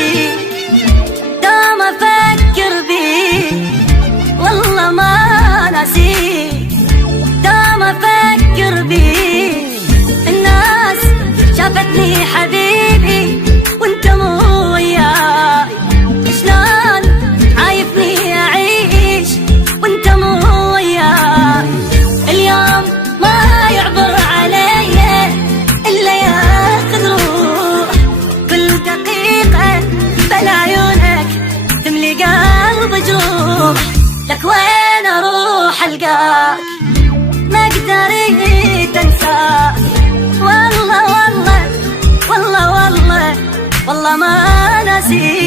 ناسي، دوم افكر بيك والله ما ناسي، دوم افكر بيك. الناس شافتني حبيبي وانت مو وياي، شلون عايفني اعيش وانت مو وياي. اليوم ما يعبر علي الا ياخذ روح، كل دقيقة بلا عيونك تملي قلب جروح. لك وين اروح القاك ما قدرت انساك، والله والله والله والله والله ما نسيت.